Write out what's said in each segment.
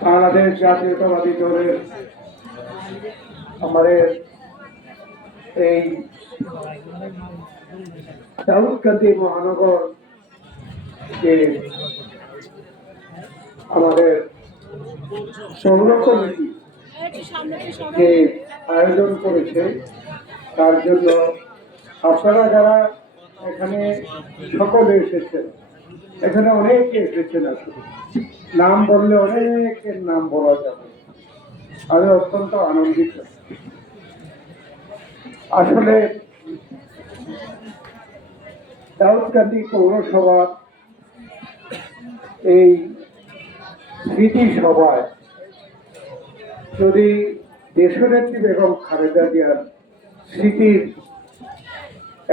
বাংলাদেশ জাতীয়তাবাদী দলের আমাদের এই দাউদকান্দি মহানগর যে আমাদের সংগ্রহ কমিটি যে আয়োজন করেছে তার জন্য আপনারা যারা এখানে সকলে এসেছেন, এখানে অনেকে এসেছেন, আসলে নাম বললে অনেকের নাম বলা যাবে। আমি অত্যন্ত আনন্দিত। আসলে দাউদকান্দি পৌরসভা এই স্মৃতি সভায় যদি দেশনেত্রী বেগম খালেদা জিয়ার স্মৃতির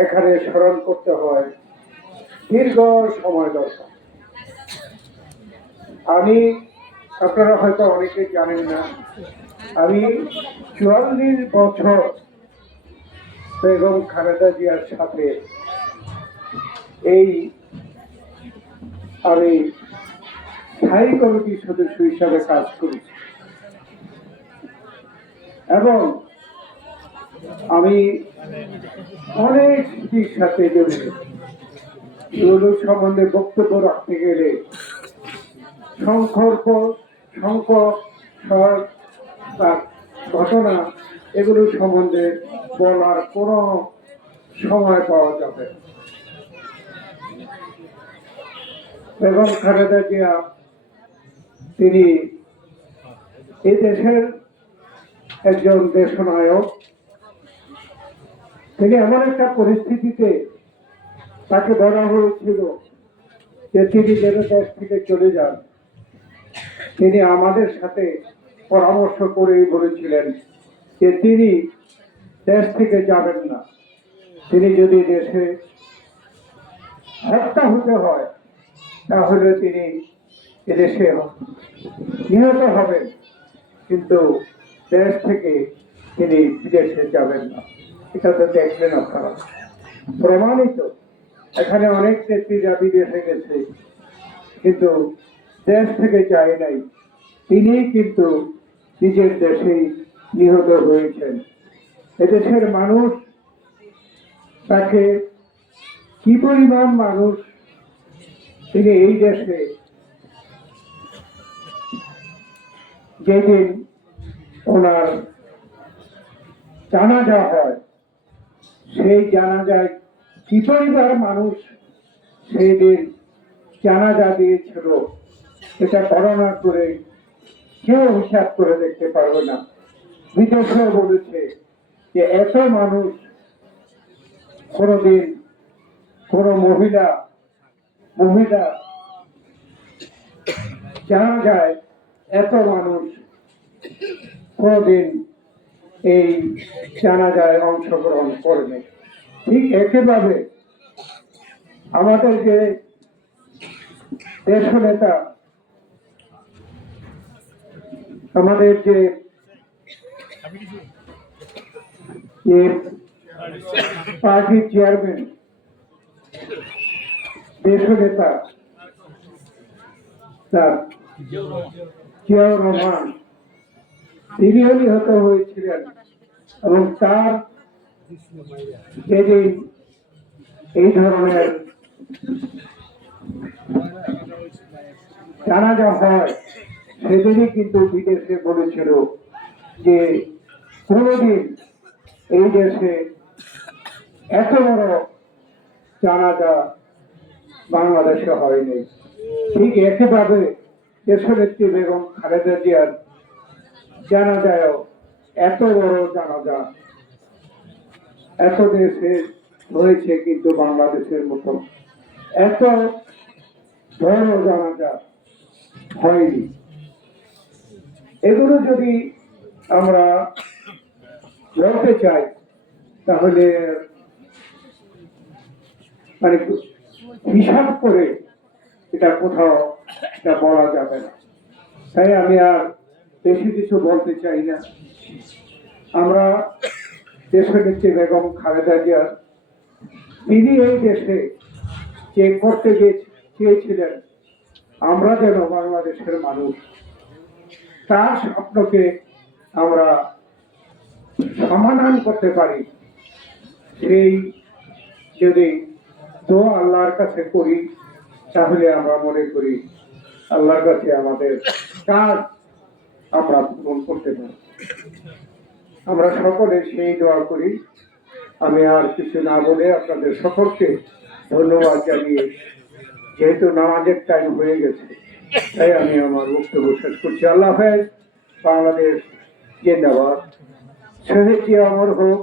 এখানে স্মরণ করতে হয়, দীর্ঘ সময় দরকার। আপনারা হয়তো অনেকে জানেন না, আমি ৪৪ বছর বেগম খালেদা জিয়ার সাথে আমি স্থায়ী কমিটির সদস্য হিসাবে কাজ করেছি এবং আমি অনেক স্মৃতির সাথে জড়িত। এগুলোর সম্বন্ধে বক্তব্য রাখতে গেলে সংখ্যক ঘটনা এগুলোর সম্বন্ধে বলার কোনো সময় পাওয়া যাবে। বেগম খালেদা জিয়া তিনি এই দেশের একজন দেশনায়ক। তিনি এমন একটা পরিস্থিতিতে তাকে বলা হয়েছিল যে তিনি যেন দেশ থেকে চলে যান। তিনি আমাদের সাথে পরামর্শ করেই বলেছিলেন যে তিনি দেশ থেকে যাবেন না, তিনি যদি দেশে হত্যা হতে হয় তাহলে তিনি এদেশে নিহত হবেন, কিন্তু দেশ থেকে তিনি বিদেশে যাবেন না। এটা তো দেখলেন আপনারা, প্রমাণিত। এখানে অনেক নেত্রীরা বিদেশে গেছে কিন্তু দেশ থেকে যায় নাই, তিনি কিন্তু নিজের দেশেই নিহত হয়েছেন। এদেশের মানুষ তাকে কি পরিমাণ মানুষ তিনি এই দেশে যেদিন ওনার জানাজা হয় সেই জানাজায় কি পরিবার মানুষ সেই দিন জানাজা দিয়েছিল, এটা গণনা করে কেউ হিসাব করে দেখতে পারবে না। বিদেশেও বলেছে যে এত মানুষ কোনদিন কোন মহিলা জানা যায় এত মানুষ কোনদিন এই জানাজায় অংশগ্রহণ করবে। ঠিক একইভাবে আমাদের যে দেশনেতা, আমাদের যে পার্টির চেয়ারম্যান, দেশনেতা জিয়াউর রহমান, তিনিও নিহত হয়েছিলেন এবং তার যেদিন এই ধরনের জানাজা হয় সেদিনই কিন্তু বিদেশে বলেছিল যে কোনদিন এই দেশে এত বড় জানাজা বাংলাদেশে হয়নি। ঠিক একইভাবে দেশনেত্রী বেগম খালেদা জিয়ার জানাজায়ও এত বড় জানাজা এত দেশে হয়েছে কিন্তু বাংলাদেশের মতো এত বড় জানাজা হয়নি। এগুলো যদি আমরা বলতে চাই তাহলে মানে হিসাব করে এটা কোথাও এটা বলা যাবে না। তাই আমি আর বেশি কিছু বলতে চাই না। আমরা দেশনেত্রী বেগম খালেদা জিয়া তিনি এই দেশে যে করতে চেয়েছিলেন আমরা যেন বাংলাদেশের মানুষ তার স্বপ্নকে আমরা সমাধান করতে পারি, সেই যদি দোয়া আল্লাহর কাছে করি, তাহলে আমরা মনে করি আল্লাহর কাছে আমাদের কাজ আমরা পূরণ করতে পারি। আমরা সকলে সেই দোয়া করি। আমি আর কিছু না বলে আপনাদের সকলকে ধন্যবাদ জানিয়ে, যেহেতু নামাজের টাইম হয়ে গেছে, তাই আমি আমার বক্তব্য শেষ করছি। আল্লাহ হাফেজ। বাংলাদেশ জিন্দাবাদ। শহীদ জিয়া অমর হোক,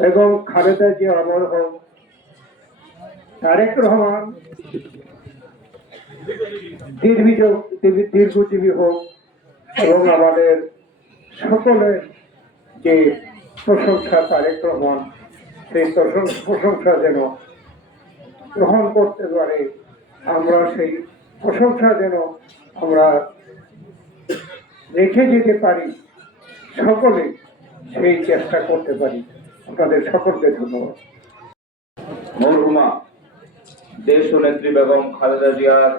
বেগম খালেদা জিয়া অমর হোক, তারেক রহমান দীর্ঘজীবী হোক, এবং আমাদের সকলের যে প্রশংসা তারেক রহমান, সেই প্রশংসা যেন গ্রহণ করতে পারে, আমরা সেই প্রশংসা যেন আমরা রেখে যেতে পারি, সকলে সেই চেষ্টা করতে পারি। আপনাদের সকলকে ধন্যবাদ। মরহুমা দেশ ও নেত্রী বেগম খালেদা জিয়ার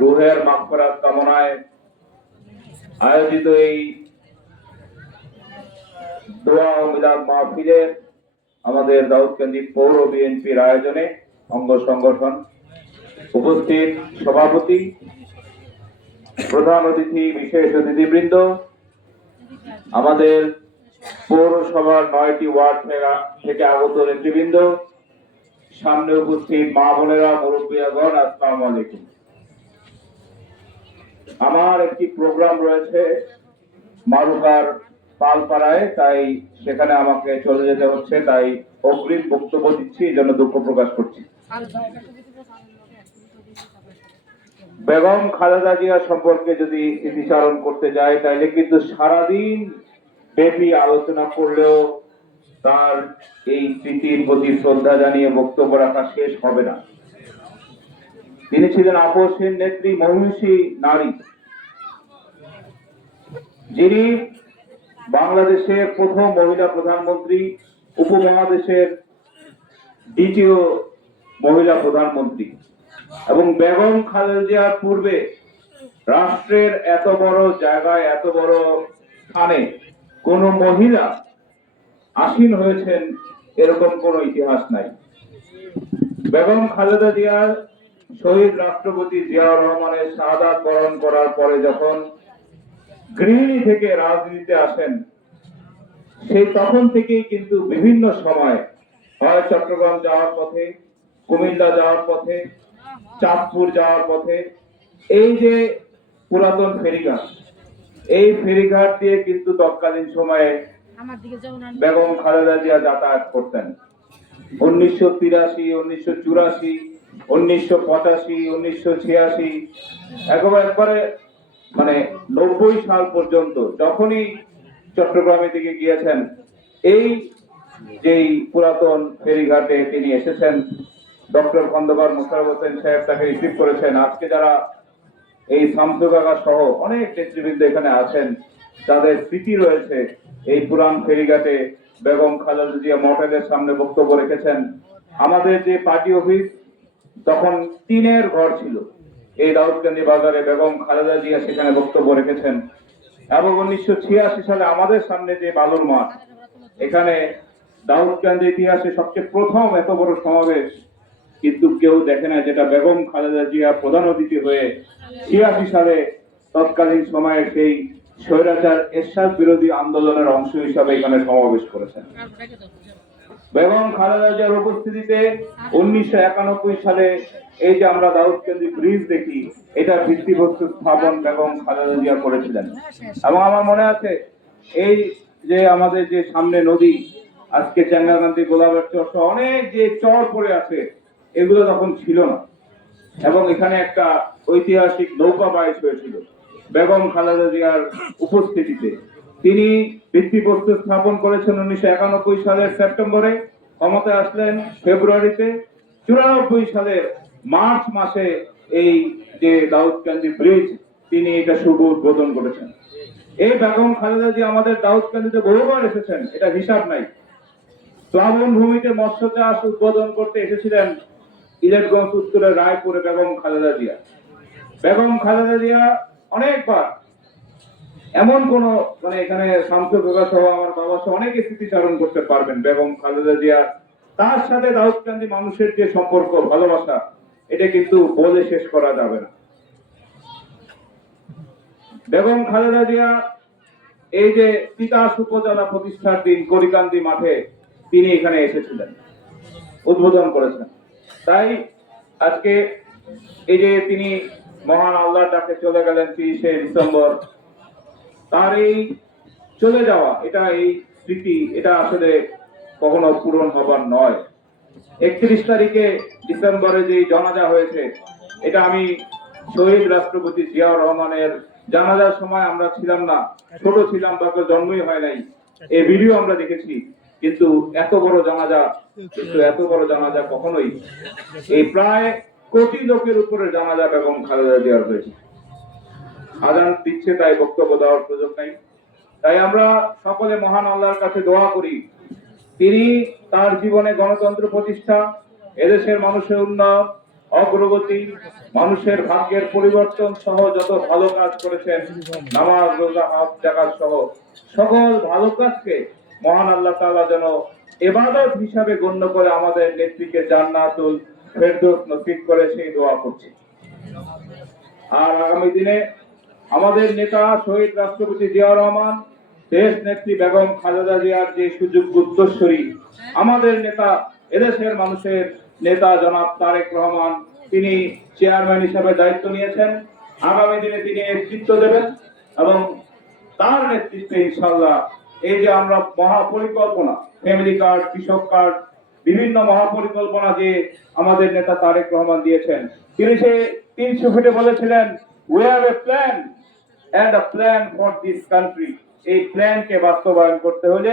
রুহের মাগফিরাত কামনায় আয়োজিত এই দোয়া ও মিলাদ মাহফিলের আমাদের দাউদকান্দি পৌর বিএনপির আয়োজনে অঙ্গ সংগঠন উপস্থিত, সভাপতি, প্রধান অতিথি, বিশেষ অতিথিবৃন্দ, আমাদের পৌরসভার 9টি ওয়ার্ড থেকে আগত নেতৃবৃন্দ, সামনে উপস্থিত মা বোনেরা, মুরব্বিয়াগণ, আসসালামু আলাইকুম। আমার একটি প্রোগ্রাম রয়েছে মারুকার পালপাড়ায়, তাই সেখানে আমাকে চলে যেতে হচ্ছে, তাই অগ্রিম বক্তব্য দিচ্ছি, এই জন্য দুঃখ প্রকাশ করছি। বেগম খালেদা জিয়া সম্পর্কে যদি স্মৃতিচারণ করতে যাই, তাইলে কিন্তু সারাদিন ব্যাপী আলোচনা করলেও তার এই স্মৃতির প্রতি শ্রদ্ধা জানিয়ে বক্তব্য রাখা শেষ হবে না। তিনি ছিলেন আপোষহীন নেত্রী, মহিষী নারী, যিনি বাংলাদেশের প্রথম মহিলা প্রধানমন্ত্রী, উপমহাদেশের দ্বিতীয় মহিলা প্রধানমন্ত্রী, এবং বেগম খালেদা জিয়ার পূর্বে রাষ্ট্রের এত বড় জায়গায়, এত বড় স্থানে কোন মহিলা আসীন হয়েছেন এরকম কোন ইতিহাস নাই। বেগম খালেদা জিয়ার শহীদ রাষ্ট্রপতি জিয়াউর রহমানের শাহাদাত বরণ করার পরে যখন গৃহিণী থেকে রাজনীতিতে আসেন, সেই তখন থেকেই কিন্তু বিভিন্ন সময় হয় চট্টগ্রাম যাওয়ার পথে, কুমিল্লা যাওয়ার পথে, চাঁদপুর যাওয়ার পথে, এই যে পুরাতন ফেরিঘাট, এই ফেরিঘাট দিয়ে কিন্তু তৎকালীন সময়ে বেগম খালেদা জিয়া যাতায়াত করতেন। 1983, 1984, 1985, 1986, একবারে মানে 90 সাল পর্যন্ত যখনই চট্টগ্রামের দিকে গিয়েছেন, এই যেই পুরাতন ফেরিঘাটে তিনি এসেছেন, ডক্টর খন্দকার মোশাররফ হোসেন সাহেব তাকে রিসিভ করেছেন। আজকে যারা এই শামসু কাকা সহ অনেক নেতৃবৃন্দ এখানে আছেন, তাদের স্মৃতি রয়েছে এই পুরান ফেরিঘাটে বেগম খালেদা জিয়া মডেলের সামনে বক্তব্য রেখেছেন। আমাদের যে পার্টি অফিস তখন টিনের ঘর ছিল, এই দাউদকান্দি বাজারে বেগম খালেদা জিয়া সেখানে বক্তব্য রেখেছেন। এবং 1986 সালে আমাদের সামনে যে বালুর মাঠ, এখানে দাউদকান্দি ইতিহাসে সবচেয়ে প্রথম এত বড় সমাবেশ কিন্তু কেউ দেখে না, যেটা বেগম খালেদা জিয়া প্রধান অতিথি হয়ে 86 সালে তৎকালীন সময়ে সেই স্বৈরাচার এরশাদ বিরোধী আন্দোলনের অংশ হিসাবে এখানে সমাবেশ করেছেন। বেগম খালেদা জিয়ার উপস্থিতিতে 1991 সালে এই যে আমরা দাউদকান্দি ব্রিজ দেখি, এটা ভিত্তিপ্রস্তর স্থাপন বেগম খালেদা জিয়া করেছিলেন। এবং আমার মনে আছে এই যে আমাদের যে সামনে নদী, আজকে চ্যাঙ্গাকান্দি, গোলাপের চর সহ অনেক যে চর পড়ে আছে, এগুলো তখন ছিল না। এবং এখানে একটা ঐতিহাসিক নৌকা বাইচ হয়েছিল বেগম খালেদা জিয়ার উপস্থিতিতে। তিনি ভিত্তিপ্রস্তর স্থাপন করেছেন 1991 সালের সেপ্টেম্বরে, ক্ষমতায় আসলেন ফেব্রুয়ারিতে, 94 সালের মার্চ মাসে এই যে দাউদকান্দি ব্রিজ, তিনি এটা শুভ উদ্বোধন করেছেন। এই বেগম খালেদা জিয়া আমাদের দাউদকান্দিতে বহুবার এসেছেন, এটা হিসাব নাই। প্লাবন ভূমিতে মৎস্য চাষ উদ্বোধন করতে এসেছিলেন ইলেটগঞ্জ উত্তরের রায়পুরে বেগম খালেদা জিয়া। বেগম খালেদা জিয়া অনেকবার এমন কোন মানে এখানে শামসুল কাকা সহ আমার বাবা সহ অনেকে স্মৃতিচারণ করতে পারবেন বেগম খালেদা জিয়া তার সাথে দাউদকান্দি মানুষের যে সম্পর্ক ভালোবাসা এটা কিন্তু বলে শেষ করা যাবে না। বেগম খালেদা জিয়া এই যে তিতাস উপজেলা প্রতিষ্ঠার দিন করিকান্দি মাঠে তিনি এখানে এসেছিলেন, উদ্বোধন করেছেন। তাই আজকে এই যে তিনি মহান আল্লাহর ডাকে চলে গেলেন 30শে ডিসেম্বর, তার এই চলে যাওয়া এটা এই স্মৃতি এটা আসলে কখনো পূরণ হবার নয়। 31 তারিখে ডিসেম্বরে যে জানাজা হয়েছে এটা আমি শহীদ রাষ্ট্রপতি জিয়াউর রহমানের জানাজার সময় আমরা ছিলাম না, ছোট ছিলাম বা জন্মই হয় নাই, এই ভিডিও আমরা দেখেছি। কিন্তু এত বড় জানাজা কখনোই এই প্রায় কোটি লোকের উপরে জানাজা বেগম খালেদা জিয়ার হয়েছে। আজান দিচ্ছে তাই বক্তব্য দেওয়ার সুযোগ নাই। তাই আমরা সকলে মহান আল্লাহর কাছে দোয়া করি তিনি তার জীবনে গণতন্ত্র প্রতিষ্ঠা, এদেশের মানুষের উন্নয়ন, অগ্রগতি, মানুষের ভাগ্যের পরিবর্তন সহ যত ভালো কাজ করেছেন, নামাজ রোজা হজ জাকাত সহ সকল ভালো কাজকে মহান আল্লাহ তাআলা যেন ইবাদত হিসাবে গণ্য করে আমাদের নেত্রীকে জান্নাতুল ফেরদৌস নসিব করে সেই দোয়া করছি। আর আগামী দিনে আমাদের নেতা শহীদ রাষ্ট্রপতি জিয়াউর রহমান, দেশ নেত্রী বেগম খালেদা জিয়ার যে সুযোগ্য উত্তরসূরি আমাদের নেতা, এদেশের মানুষের নেতা জনাব তারেক রহমান, তিনি চেয়ারম্যান হিসেবে দায়িত্ব নিয়েছেন। আগামী দিনে তিনি নেতৃত্ব দেবেন এবং তার নেতৃত্বে ইনশাআল্লাহ এই যে আমরা মহাপরিকল্পনা, ফ্যামিলি কার্ড, কৃষক কার্ড, বিভিন্ন মহাপরিকল্পনা যে আমাদের নেতা তারেক রহমান দিয়েছেন, তিনি সে 300 ফিটে বলেছিলেন we have a plan and a plan for this country। এই প্ল্যানকে বাস্তবায়ন করতে হলে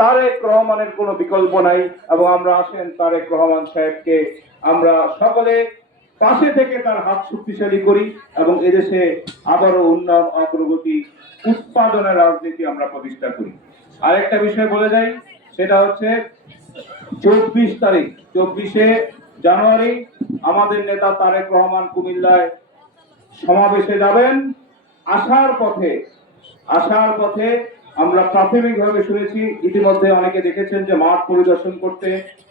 তারেক রহমানের কোনো বিকল্প নাই এবং আমরা আসেন তারেক রহমান সাহেবকে আমরা সকলে পাশে থেকে তার হাত শক্তিশালী করি এবং এদেশে আবারও উন্নয়ন, অগ্রগতি, উৎপাদনের রাজনীতি আমরা প্রতিষ্ঠা করি। আরেকটা বিষয় বলে যাই, সেটা হচ্ছে 24শে জানুয়ারি আমাদের নেতা তারেক রহমান কুমিল্লায় সমাবেশে যাবেন। আসার পথে আমরা প্রাথমিকভাবে শুনেছি, ইতিমধ্যে অনেকে দেখেছেন যে মাঠ পরিদর্শন করতে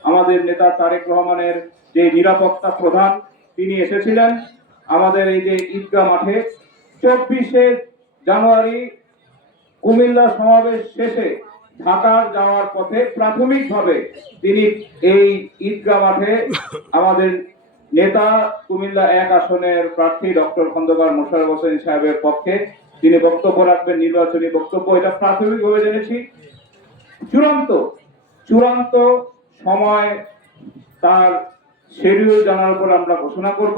আমাদের নেতা তারেক রহমানের যে নিরাপত্তা প্রধান তিনি এসেছিলেন আমাদের এই যে ঈদগাহ মাঠে। 24শে জানুয়ারি কুমিল্লা সমাবেশ শেষে ঢাকার যাওয়ার পথে প্রাথমিকভাবে তিনি এই ঈদগাহ মাঠে আমাদের নেতা কুমিল্লা 1 আসনের প্রার্থী ডক্টর খন্দকার মোশাররফ হোসেন সাহেবের পক্ষে তিনি বক্তব্য রাখবেন, নির্বাচনী বক্তব্য। এটা প্রাথমিকভাবে জেনেছি। চূড়ান্ত সময় তার শিডিউল জানার পর আমরা ঘোষণা করব।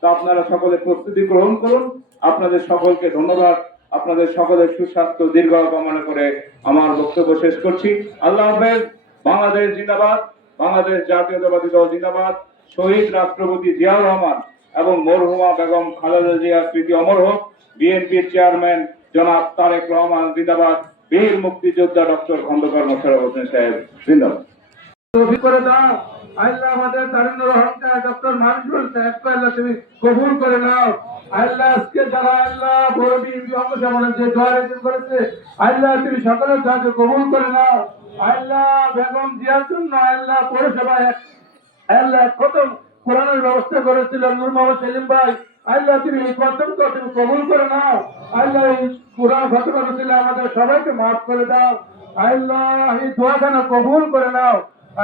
তো আপনারা সকলে প্রস্তুতি গ্রহণ করুন। আপনাদের সকলকে ধন্যবাদ। আপনাদের সকলের সুস্বাস্থ্য দীর্ঘায়ু কামনা করে আমার বক্তব্য শেষ করছি। আল্লাহ হাফেজ। বাংলাদেশ জিন্দাবাদ, বাংলাদেশ জাতীয়তাবাদী দল জিন্দাবাদ। শহীদ রাষ্ট্রপতি জিয়াউর রহমান এবং মরহুমা বেগম খালেদা জিয়ার স্মৃতি অমর হোক। বিএনপির চেয়ারম্যান জনাব তারেক রহমান জিন্দাবাদ। বীর মুক্তিযোদ্ধা ডক্টর খন্দকার মোশাররফ হোসেন সাহেব জিন্দাবাদ। তৌফিক করে দাও আল্লাহ। আমাদের তারুণ্যের অহংকার ডক্টর মানসুর সাহেবকে আল্লাহ তুমি কবুল করে নাও আল্লাহ। আজকে যারা আল্লাহ বড়বি অংশগ্রহণ যে দোয়া আয়োজন করেছে আল্লাহ তুমি সকলের দোয়াকে কবুল করে নাও আল্লাহ। বেগম জিয়ার জন্য আল্লাহ পৌরসভায় আল্লাহ খতম কোরআনের ব্যবস্থা করেছিল নূর মোহাম্মদ সেলিম ভাই, আল্লাহ তুমি এই খতমকে তুমি কবুল করে নাও আল্লাহ। এই কোরআন খতম করেছিল আমাদের সবাইকে মাফ করে দাও আল্লাহ। এই দোয়াখানা কবুল করে নাও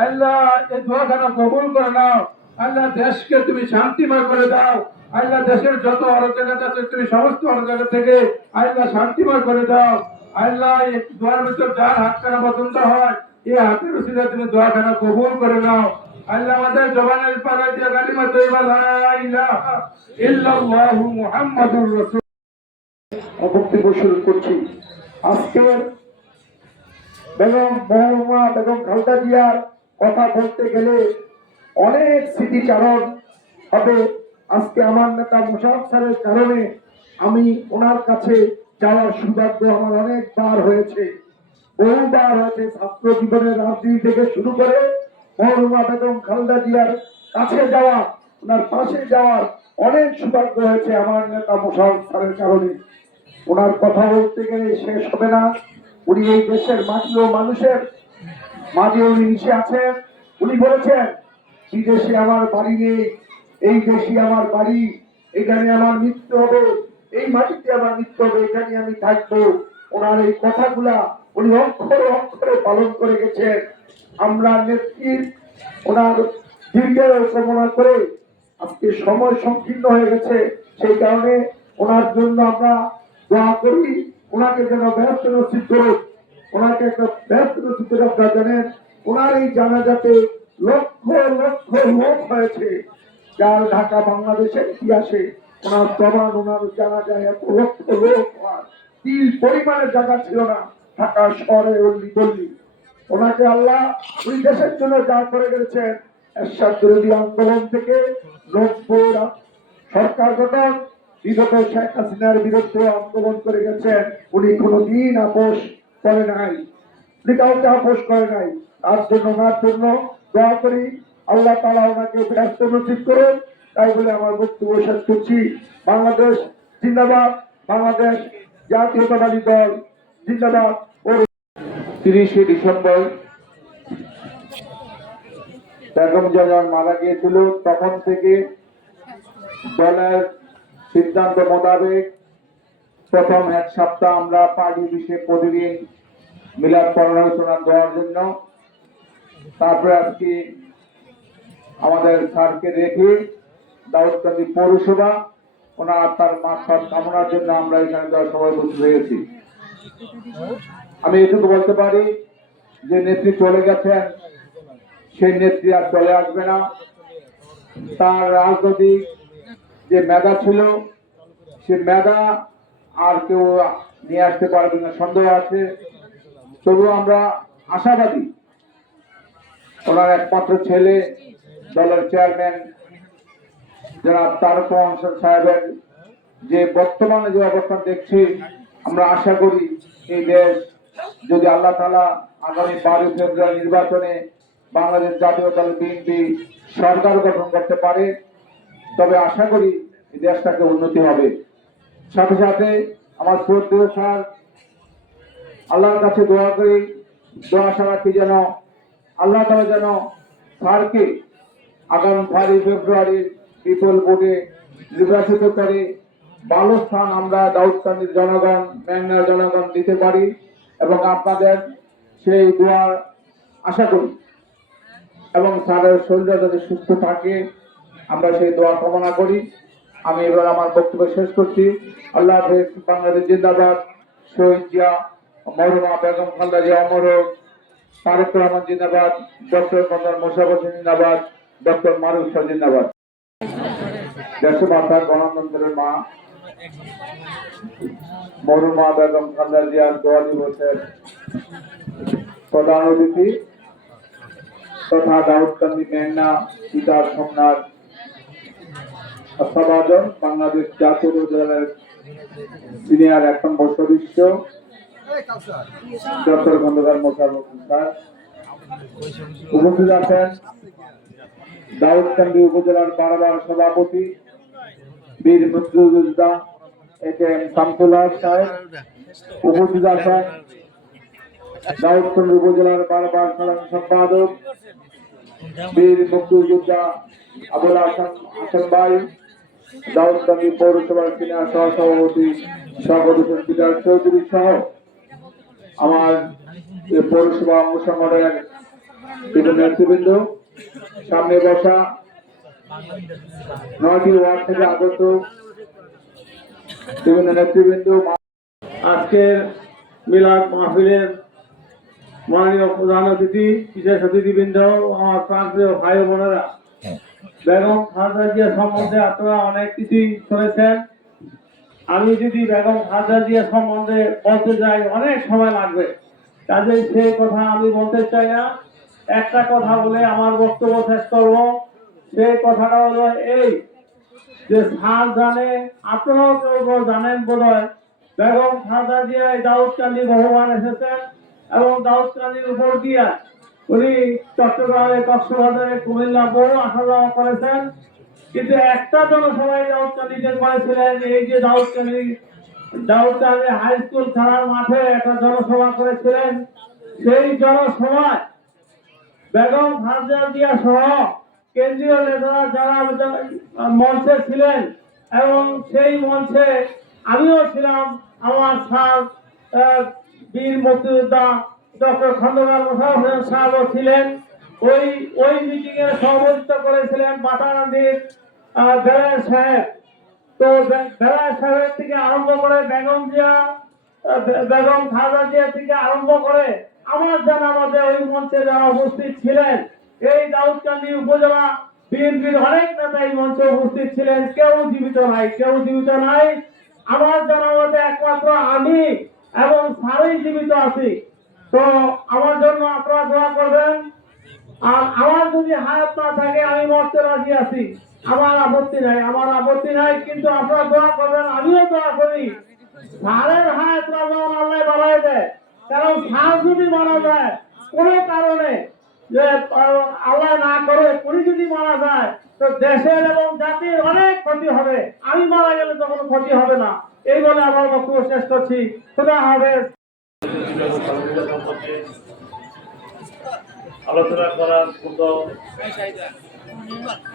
আল্লাহ। এই দোয়াখানা কবুল করে নাও আল্লাহ। দেশকে তুমি শান্তিময় করে দাও আল্লাহ। দেশের যত অরাজকতা আছে তুমি সমস্ত অরাজকতা থেকে আল্লাহ শান্তিময় করে দাও আল্লাহ। এই দোয়ার ভিতর যার হাতখানা পছন্দ হয় এই হাতের উসিলায় তুমি দোয়াখানা কবুল করে নাও আল্লাহ। আমাদের জবানের পারা দিয়ে কালিমা তৈবা লা ইলাহা ইল্লাল্লাহু মুহাম্মাদুর রাসূল বক্তব্য শুরু করছি। আজকের মরহুমা বেগম খালেদা জিয়ার কথা বলতে গেলে অনেক স্মৃতিচারণ হবে। আজকে আমার নেতা মোশাররফ স্যারের কারণে আমি ওনার কাছে যাওয়ার সৌভাগ্য আমার অনেকবার হয়েছে, বহুবার হয়েছে। ছাত্র জীবনের রাজনীতি থেকে শুরু করে মরহুমা বেগম খালেদা জিয়ার কাছে যাওয়া, ওনার পাশে যাওয়ার অনেক সৌভাগ্য হয়েছে আমার নেতা মোশাররফ স্যারের কারণে। ওনার কথা বলতে গেলে শেষ হবে না। উনি এই দেশের মাটি ও মানুষের মাঝে উনি মিশে আছেন। উনি বলেছেন, বিদেশে আমার বাড়ি নেই, এই দেশে আমার বাড়ি, এখানে আমার মৃত্যু হবে, এই মাটিতে আমার মৃত্যু হবে, এখানে আমি থাকবো। ওনার এই কথাগুলা উনি অক্ষরে অক্ষরে পালন করে গেছেন। আমরা নেত্রীর ওনার দীর্ঘায়ু কামনা করে, আজকে সময় সংকীর্ণ হয়ে গেছে, সেই কারণে ওনার জন্য আমরা দোয়া করি, ওনাকে যেন ব্যস্ত নসিব করুক। ওনাকে একটা ব্যস্ত নসিব করে আপনারা জানেন, ওনার এই জানাজাতে লক্ষ লক্ষ লোক হয়েছে, যার ঢাকা বাংলাদেশের ইতিহাসে ওনার প্রমাণ, ওনার জানা যায় এত লক্ষ লোক হয়, তিল পরিমাণের জায়গা ছিল না ঢাকা শহরে অল্লি গল্লি। ওনাকে আল্লাহ ওই দেশের জন্য যা করে গেছেন, এরশাদ বিরোধী আন্দোলন থেকে নব্বই সরকার গঠন, বিগত শেখ হাসিনার বিরুদ্ধে আন্দোলন করে গেছেন। উনি কোনোদিন আপোষ করে নাই, উনি কাউকে আপোষ করে নাই। তার জন্য ওনার জন্য দোয়া করি, আল্লাহ তাআলা ওনাকে ব্যস্ত নসিব করুন। তাই বলে আমার বক্তব্য শেষ করছি। বাংলাদেশ জিন্দাবাদ, বাংলাদেশ জাতীয়তাবাদী দল জিন্দাবাদ। 30শে ডিসেম্বর বেগম যখন মারা গিয়েছিল, তখন থেকে দলের সিদ্ধান্ত মোতাবেক প্রথম এক সপ্তাহ আমরা পার্টি অফিসে প্রতিদিন মিলাদ পড়াশোনা দেওয়ার জন্য, তারপরে আজকে আমাদের স্যারকে রেখে দাউদকান্দি পৌরসভা ওনার আত্মার মাগফিরাত কামনার জন্য আমরা এখানে সবাই উপস্থিত হয়েছি। আমি এটুকু বলতে পারি যে নেত্রী চলে গেছেন, সেই নেত্রী আর চলে আসবে না। তার রাজনৈতিক যে মেধা ছিল, সে মেধা আর কেউ নিয়ে আসতে পারবে না সন্দেহ আছে। তবুও আমরা আশাবাদী, ওনার একমাত্র ছেলে দলের চেয়ারম্যান জনাব তারেক রহমান সাহেবের যে বর্তমানে যে অবস্থান দেখছি, আমরা আশা করি এই দেশ যদি আল্লাহ তাআলা আগামী 12 ফেব্রুয়ারি নির্বাচনে বাংলাদেশ জাতীয় দল বিএনপি সরকার গঠন করতে পারে, তবে আশা করি এই দেশটাকে উন্নতি হবে। সাথে সাথে আমার শ্রদ্ধেয় স্যার, আল্লাহর কাছে দোয়া করি, দোয়া আশা রাখি যেন আল্লাহ তাআলা যেন স্যারকে আগামী 12 ফেব্রুয়ারি বিপুল ভোটে নির্বাচিত করে ভালো স্থান আমরা দাউদকান্দির জনগণ, মেঘনার জনগণ দিতে পারি, এবং আপনাদের সেই দোয়া আশা করি, এবং স্যারের শরীর যাতে সুস্থ থাকে আমরা সেই দোয়া কামনা করি। আমি এবার আমার বক্তব্য শেষ করছি। আল্লাহ হাফেজ। বাংলাদেশ জিন্দাবাদ। শহীদ জিয়া, মরহুমা বেগম খালেদা জিয়া অমর হোক। তারেক রহমান জিন্দাবাদ। ডক্টর মোহাম্মদ মোশাররফ হোসেন জিন্দাবাদ। ডক্টর মারুফ শাহ জিন্দাবাদ। দেশমাতা গণতন্ত্রের মা মরহুমা বেগম খালেদা জিয়ার দোয়া দিবসের প্রধান অতিথি তথা দাউদকান্দি মেঘনা পিতার সোমনাথ আস্থাভাজন বাংলাদেশ জাতীয় দলের সিনিয়র 1 নম্বর সদস্য ডক্টর খন্দকার মোশাররফ হোসেন স্যার উপস্থিত আছেন। দাউদকান্দি উপজেলার বারবার সভাপতি বীর মুক্তিযোদ্ধা একেএম শামসুল হক সাহেব উপস্থিত আছেন। দাউদকান্দি উপজেলার বারবার সাধারণ সম্পাদক বীর মুক্তিযোদ্ধা আবুল হাসান ভাই, দাউদকান্দি পৌরসভার সিনিয়র সহসভাপতি স্বাগত পিটার চৌধুরী সহ আমার পৌরসভা অঙ্গ সংগঠনের বিভিন্ন নেতৃবৃন্দ, সামনে বসা 9টি ওয়ার্ড থেকে আগত বিভিন্ন নেতৃবৃন্দ, আজকের মিলাদ মাহফিলের মাননীয় প্রধান অতিথি, বিশেষ অতিথিবৃন্দ, আমার প্রান্তীয় ভাই বোনেরা, বেগম খালেদা জিয়া সম্বন্ধে আপনারা অনেক কিছুই শুনেছেন। আমি যদি বেগম খালেদা জিয়া সম্বন্ধে বলতে যাই অনেক সময় লাগবে, কাজেই সেই কথা আমি বলতে চাই না। একটা কথা বলে আমার বক্তব্য শেষ করব। সেই কথাটা হলো এই যে স্যার জানে, আপনারাও কেউ জানেন বোধহয়, বেগম খালেদা জিয়া দাউদকান্দি বহুবার এসেছেন এবং দাউদকান্দির উপর দিয়ে উনি চট্টগ্রামে, কক্সবাজারে, কুমিল্লা বহু আসা যাওয়া করেছেন, কিন্তু একটা জনসভায় দাউদকান্দিতে করেছিলেন এই যে দাউদকান্দি দাউদকান্দি হাই স্কুল খেলার মাঠে একটা জনসভা করেছিলেন। সেই জনসভায় বেগম খালেদা জিয়া সহ কেন্দ্রীয় নেতারা যারা মঞ্চে ছিলেন এবং সেই মঞ্চে আমিও ছিলাম, আমার স্যার বীর মুক্তিযোদ্ধা ডক্টর খন্দকার মোশাররফ হোসেন সাহেবও ছিলেন। ওই মিটিং এর সভাপতিত্ব করেছিলেন বাটারান্দির বেলায়েত সাহেব। তো বেলায়েত সাহেব থেকে আরম্ভ করে বেগম খালেদা জিয়া থেকে আরম্ভ করে আমার জানা মতে ওই মঞ্চে যারা উপস্থিত ছিলেন, এই দাউদকান্দি উপজেলা বিএনপির অনেক নেতা এই মঞ্চে উপস্থিত ছিলেন। কেউ জীবিত নাই। আমার জানা মতে একমাত্র আমি এবং স্যারই জীবিত আছি। তো আমার জন্য আপনারা দোয়া করবেন। আর আমার যদি হায়াত না থাকে আমি মরতে রাজি আছি, আমার আপত্তি নাই, কিন্তু আপনারা দোয়া করবেন, আমিও দোয়া করি স্যারের হায়াত যেমন আল্লাহ বাড়ায় দেয়। কারণ স্যার যদি মারা যায় কোনো কারণে, যে আল্লাহ না করে উনি যদি মারা যায়, তো দেশের এবং জাতির অনেক ক্ষতি হবে। আমি মারা গেলে তো কোনো ক্ষতি হবে না। এই বলে আমার বক্তব্য শেষ করছি। খোদা হাফেজ। আলোচনা করার মতো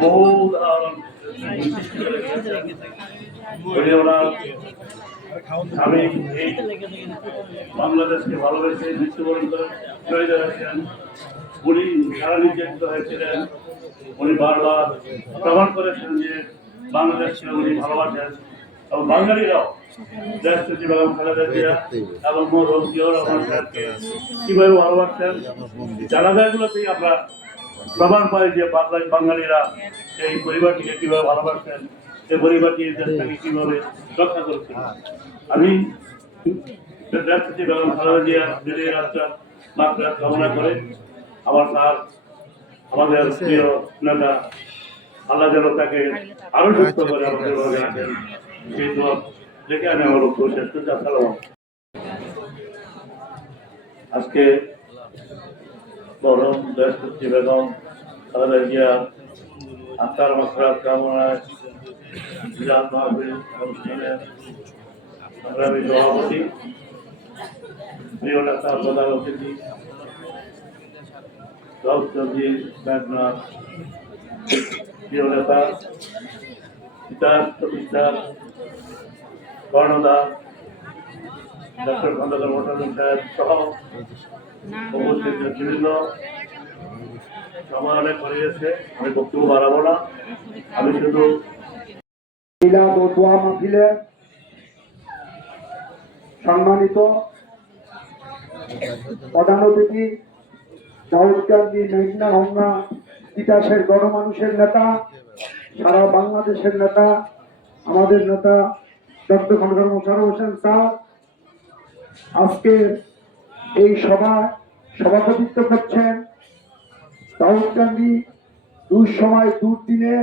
বহু আমি এই বাংলাদেশকে ভালোবেসে মৃত্যুবরণ করে চলে যাচ্ছেন। উনি সারা নির্যাতিত হয়েছিলেন। উনি বারবার প্রমাণ করেছেন যে বাংলাদেশকে উনি ভালোবাসেন এবং বাঙালিরাও দেশটি বেগম খালেদা জিয়া এবং মরহুম জিয়াউর রহমান সাহেবকে কিভাবে ভালোবাসতেন, জানাজাগুলোতেই আমরা প্রমাণ পাই যে বাঙালিরা এই পরিবারটিকে কিভাবে ভালোবাসতেন, এই পরিবারটি দেশটাকে কিভাবে রক্ষা করেছেন। আমি দেশটি বেগম খালেদা জিয়া দিল্লির রাষ্ট্র মাত্রা কামনা করে আমার স্যার, আমাদের প্রিয় নেতা, আল্লাহ যেন তাকে আরো সুস্থ করে আমাদের মাঝে রাখেন, সেই দোয়া দেখে আমি আমার বক্তব্য শেষ করছি। আসসালাম। আজকে মরহুম দেশনেত্রী বেগম খালেদা জিয়া আত্মার মাকফিরাত কামনায় বিরাট মাহফিল অনুষ্ঠানের সংগ্রামী সভাপতি, প্রিয় নেতা, প্রধান অতিথি দাউদকান্দি মেঘনাথ, প্রিয় নেতা, ইতিহাস প্রতিষ্ঠার কর্ণধার ডক্টর খন্দকার মোশাররফ সাহেব সহ উপস্থিত বিভিন্ন সময় অনেক করিয়েছে। আমি বক্তব্য বাড়াবো না, আমি শুধু মিলাদ ও দোয়া মাহফিলে সম্মানিত প্রধান অতিথি দাউদকান্দি মেঘনা হোমনা তিতাসের গণমানুষের নেতা, সারা বাংলাদেশের নেতা, আমাদের নেতা ডক্টর খন্দকার মোশাররফ হোসেন স্যার আজকে এই সভাপতিত্ব করছেন। দাউদকান্দি দুর্দিনে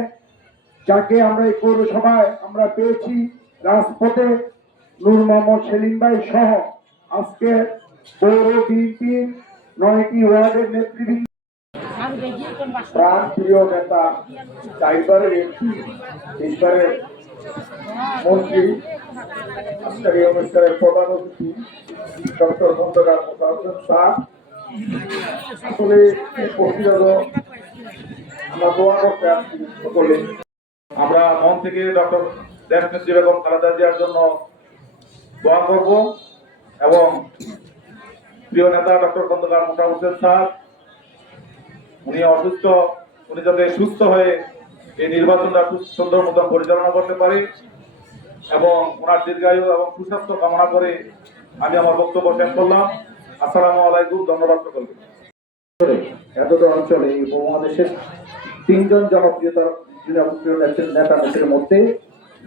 যাকে আমরা এই পৌরসভায় আমরা পেয়েছি রাজপথে নূর মোহাম্মদ সেলিম ভাই সহ আজকে পৌর বিএনপির 9টি ওয়ার্ডের নেতৃবৃন্দ, প্রাণ প্রিয় নেতা, 4বারের এমপি, 3বারের মন্ত্রী, আজকের এই অনুষ্ঠানের প্রধান অতিথি ডক্টর খন্দকার মোশাররফ হোসেন স্যার, আসলে আমরা দোয়া করতে আসছি সকলে। আমরা মন থেকে ডক্টর দেশনেত্রী বেগম খালেদা জিয়ার জন্য দোয়া করব এবং প্রিয় নেতা ডক্টর খন্দকার মোশাররফ হোসেন স্যার, উনি অসুস্থ, উনি যাতে সুস্থ হয়ে এই নির্বাচনটা সুন্দর মতন পরিচালনা করতে পারে এবং ওনার দীর্ঘায়ু এবং সুস্বাস্থ্য কামনা করে আমি আমার বক্তব্য শেষ করলাম। আসসালামু আলাইকুম, ধন্যবাদ সকলকে। এতটা অঞ্চলে এই উপমহাদেশের 3জন জনপ্রিয় নেতা নেত্রীর মধ্যে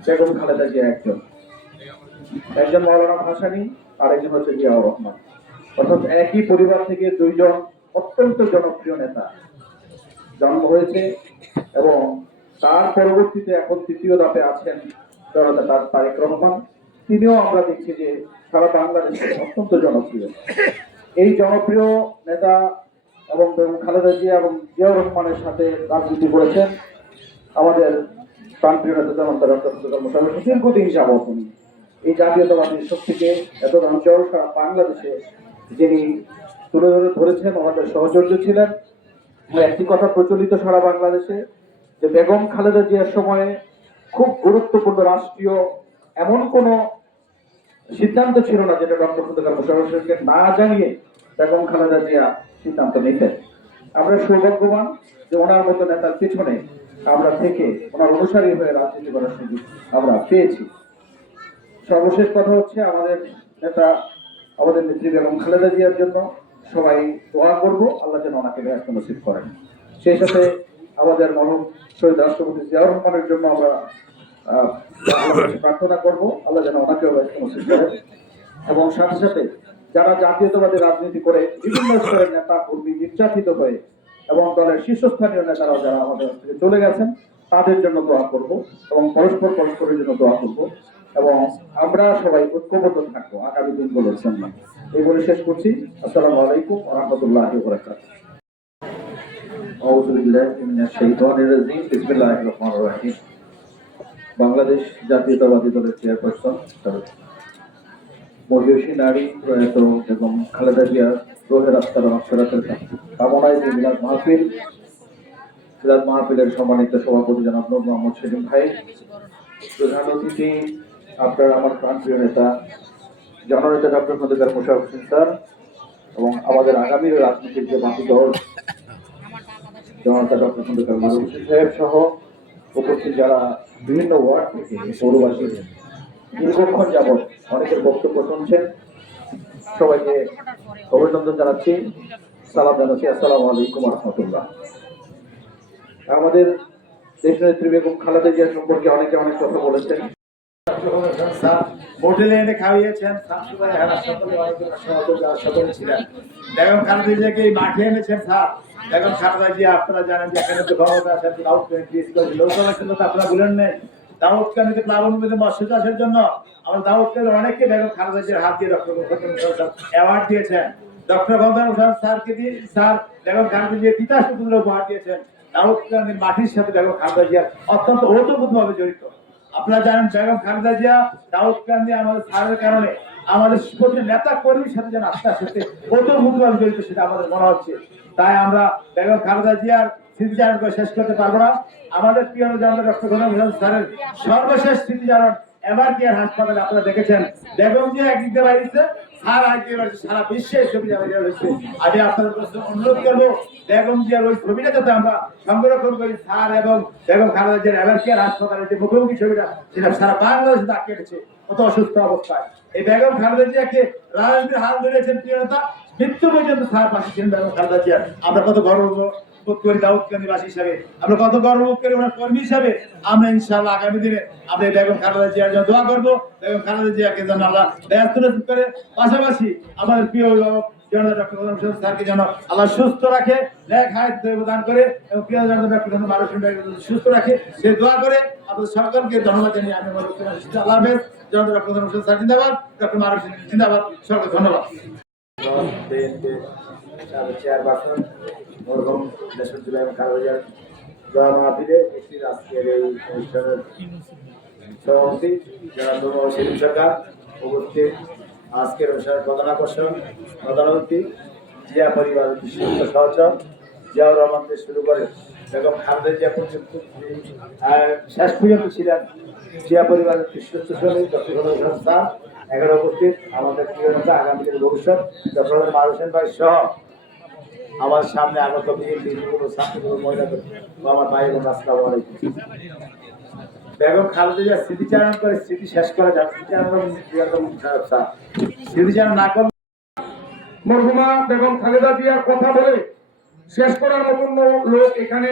বেগম খালেদা জিয়া একজন মাওলানা ভাসানী আর একজন হচ্ছে জিয়াউর রহমান। অর্থাৎ একই পরিবার থেকে 2জন অত্যন্ত জনপ্রিয় নেতা জন্ম হয়েছে এবং তার পরবর্তীতে এখন 3য় ধাপে আছেন জননেতা তারেক রহমান। তিনিও আমরা দেখছি যে সারা বাংলাদেশে অত্যন্ত জনপ্রিয়। এই জনপ্রিয় নেতা এবং খালেদা জিয়া এবং জিয়াউর রহমানের সাথে রাজনীতি করেছেন আমাদের প্রাণপ্রিয় নেতা জনতা ডক্টর খন্দকার মোশাররফ হোসেন। দীর্ঘদিন যাবত উনি এই জাতীয়তাবাদী শক্তিকে এত অঞ্চল সারা বাংলাদেশে যিনি তুলে ধরেছেন, আমাদের সহচর্য ছিলেন। একটি কথা প্রচলিত সারা বাংলাদেশে যে বেগম খালেদা জিয়ার সময়ে খুব গুরুত্বপূর্ণ রাষ্ট্রীয় এমন কোনো সিদ্ধান্ত ছিল না যেটা ডক্টর খন্দকার মোশাররফ হোসেনকে না জানিয়ে বেগম খালেদা জিয়া সিদ্ধান্ত নিতেন। আমরা সৌভাগ্যবান যে ওনার মতো নেতার পিছনে আমরা থেকে ওনার অনুসারী হয়ে রাজনীতি করার সুযোগ আমরা পেয়েছি। সর্বশেষ কথা হচ্ছে আমাদের নেতা, আমাদের নেত্রী বেগম খালেদা জিয়ার জন্য সবাই দোয়া করবো, আল্লাহ যেন ওনাকে ব্যস্ত নসিব করেন। সেই সাথে আমাদের মরহুম শহীদ রাষ্ট্রপতি জিয়াউর রহমানের জন্য আমরা প্রার্থনা করবো, আল্লাহ যেন ওনাকেও ব্যস্ত নসিব করেন। এবং সাথে সাথে যারা জাতীয়তাবাদী রাজনীতি করে বিভিন্ন স্তরের নেতা কর্মী নির্যাতিত হয়ে এবং দলের শীর্ষস্থানীয় নেতারাও যারা আমাদের থেকে চলে গেছেন তাদের জন্য দোয়া করব এবং পরস্পরের জন্য দোয়া করব এবং আমরা সবাই ঐক্যবদ্ধ থাকবো আগামী দিনগুলোর জন্য। এই বলে শেষ করছি। আসসালামু আলাইকুম ওয়া রাহমাতুল্লাহি ওয়া বারাকাতুহু। আউযু বিল্লাহি মিনাশ শাইতানির রাজিম। বিসমিল্লাহির রহমানির রহিম। বাংলাদেশ জাতীয়তাবাদী দলের চেয়ারপারসন মহিষী নারী প্রয়াত এবং খালেদা জিয়ার রোহের আত্মার মাগফিরাতের কামনায় যে মিলাদ মাহফিলের সম্মানিত সভাপতি জনাব নূর মোহাম্মদ সেলিম ভাই, প্রধান অতিথি আপনার আমার প্রাণপ্রিয় নেতা জননেতা ডক্টর খন্দকার মোশাররফ হোসেন স্যার এবং আমাদের আগামী রাজনীতির যে বাকি দল জননেতা ডক্টর খন্দকার মারুফ হোসেন সাহেব সহ উপস্থিত যারা বিভিন্ন ওয়ার্ড থেকে পৌরবাসী দীর্ঘক্ষণ যাবৎ অনেকের বক্তব্য শুনছেন, সবাইকে অভিনন্দন জানাচ্ছি, সালাম জানাচ্ছি। আসসালামু আলাইকুম ওয়া রাহমাতুল্লাহ। আমাদের দেশনেত্রী বেগম খালেদা জিয়া সম্পর্কে অনেকে অনেক কথা বলেছেন। হোটেলে এনে খাওয়িয়েছেন, সকলে ছিলেন। বেগম খালেদা জিয়াকে এই মাঠে এনেছেন স্যার। বেগম খালেদা জিয়া আপনারা জানেন যে এখানে তো ক্ষমতা আছে, দাউদ ক্রিজ করেছিল, লোকসভা ছিল তো আপনারা বলেন নাই। দাউদ কানিতে প্লাবন বেঁধে মৎস্য চাষের জন্য আমার দাউদ কানের অনেককে বেগম খালেদা জিয়ার হাত দিয়ে ডক্টর অ্যাওয়ার্ড দিয়েছেন। ডক্টর খন্দকার স্যারকে দিয়ে স্যার বেগম খালেদা জিয়া তিতাস উপহার দিয়েছেন। দাউদ কানের মাটির সাথে বেগম খালেদা জিয়া অত্যন্ত ওতপ্রোতভাবে জড়িত। আপনারা জানেন বেগম খালেদা জিয়া দাউদ কান্দি আমাদের স্যারের কারণে আমাদের প্রতি নেতা কর্মীর সাথে যেন আস্তে আস্তে ওতপ্রোতভাবে জড়িত, সেটা আমাদের মনে হচ্ছে। তাই আমরা বেগম খালেদা জিয়ার স্মৃতিচারণ করে শেষ করতে পারবো না। আমাদের প্রিয় জনতা ডক্টর খন্দকার মোশাররফ স্যারের সর্বশেষ স্মৃতিচারণ এবার কেয়ার হাসপাতালে আপনারা দেখেছেন। বেগম জিয়া একদিকে বাইরেছে, স্যার আগে সারা বিশ্বের ছবি হয়েছে। আমি আপনাদের কাছে অনুরোধ করবো বেগম জিয়ার ওই ছবিটা যাতে আমরা সংরক্ষণ করি। স্যার এবং বেগম খালেদা জিয়ার এবার কেয়ার হাসপাতালের যে মুখোমুখি ছবিটা, সেটা সারা বাংলাদেশে দাগ কেটেছে কত অসুস্থ অবস্থায়। এই বেগম খালেদা জিয়াকে রাজনীতির হাল ধরেছেন প্রিয়তা, মৃত্যু পর্যন্ত স্যার পাশে ছিলেন বেগম খালেদা জিয়ার। আমরা কত গর্ব বোধ করি দাউদকান্দিবাসী হিসাবে, আমরা কত গর্ব বোধ করি ওনার কর্মী হিসাবে। আমরা ইনশাআল্লাহ আগামী দিনে আমরা বেগম খালেদা জিয়ার জন্য দোয়া করবো, বেগম খালেদা জিয়াকে যেন আল্লাহ ব্যস্ত করে, পাশাপাশি আমাদের প্রিয় জনতা ডক্টর খন্দকার মোশাররফ স্যারকে যেন আল্লাহ সুস্থ রাখে, নেক হায়াত প্রদান করে এবং প্রিয় জনতা ডক্টর খন্দকার মারুফ হোসেন ভাইকে সুস্থ রাখে, সে দোয়া করে আপনাদের সকলকে ধন্যবাদ জানিয়ে আমি আমার বক্তব্য শেষ করছি। আল্লাহ হাফেজ। জনতা ডক্টর খন্দকার মোশাররফ স্যার জিন্দাবাদ, ডক্টর মারুফ হোসেন জিন্দাবাদ। সকলকে ধন্যবাদ। চেয়ারপারসন মরহুম দেশনেত্রী বেগম খালেদা জিয়ার দোয়া মাহফিলে উপস্থিত আজকের এই অনুষ্ঠানের সভাপতি জনাব নূর মোহাম্মদ সেলিম সরকার, উপস্থিত আজকের অনুষ্ঠানের প্রধান আকর্ষণ প্রধান অতিথি জিয়া পরিবারের বিশিষ্ট সহচর জিয়াউর রহমান থেকে শুরু করে বেগম খালেদা জিয়া পর্যন্ত শেষ পর্যন্ত ছিলেন জিয়া পরিবারের বিশ্বস্ত শ্রমিক ডক্টর খন্দকার স্যার। এখানে উপস্থিত আমাদের প্রিয় নেতা আগামী দিনের ভবিষ্যৎ ডক্টর মারুফ হোসেন ভাই সহ আমার সামনে আগত বিএনপিগুলো ছাত্রগুলো মহিলাদের আমার ভাই এবং আসসালামু আলাইকুম। বেগম খালেদা জিয়া স্মৃতিচারণ করে স্মৃতি শেষ করা যাবে, স্মৃতিচারণ না করলে মরহুমা বেগম খালেদা জিয়ার কথা বলে শেষ করার মতন লোক এখানে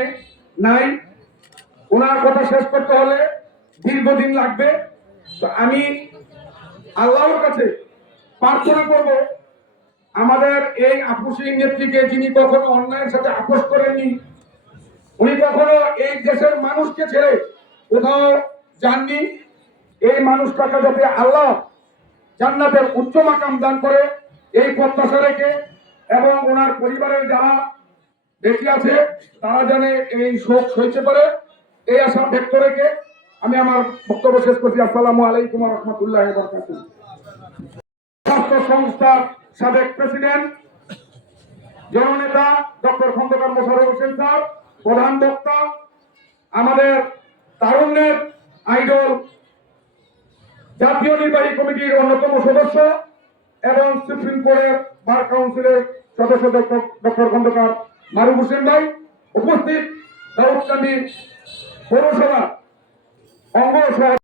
নাই। ওনার কথা শেষ করতে হলে দীর্ঘদিন লাগবে। তো আমি আল্লাহর কাছে প্রার্থনা করব আমাদের এই আপুসী নেত্রীকে, যিনি কখনো অন্যায়ের সাথে আপোষ করেননি, উনি কখনো এই দেশের মানুষকে ছেড়ে কোথাও যাননি, এই মানুষটাকে যাতে আল্লাহ জান্নাতের উচ্চ মাকাম দান করে এই প্রত্যাশা রেখে এবং ওনার পরিবারের যারা বেঁচে আছে তারা যেন এই শোক সইতে পারে এই আশা ব্যক্ত রেখে আমি আমার বক্তব্য শেষ করছি। আসসালামু আলাইকুম ওয়া রাহমাতুল্লাহি ওয়া বারাকাতুহু। স্বাস্থ্য সংস্থার সাবেক প্রেসিডেন্ট জননেতা ডক্টর খন্দকার মোশাররফ হোসেন স্যার, প্রধান বক্তা, আমাদের তারুণ্যের আইডল, জাতীয় নির্বাহী কমিটির অন্যতম সদস্য এবং সুপ্রিম কোর্টের বার কাউন্সিলের সদস্য ডক্টর খন্দকার মারুফ হোসেন ভাই, উপস্থিত দাউদকান্দি পৌরসভা অঙ্গ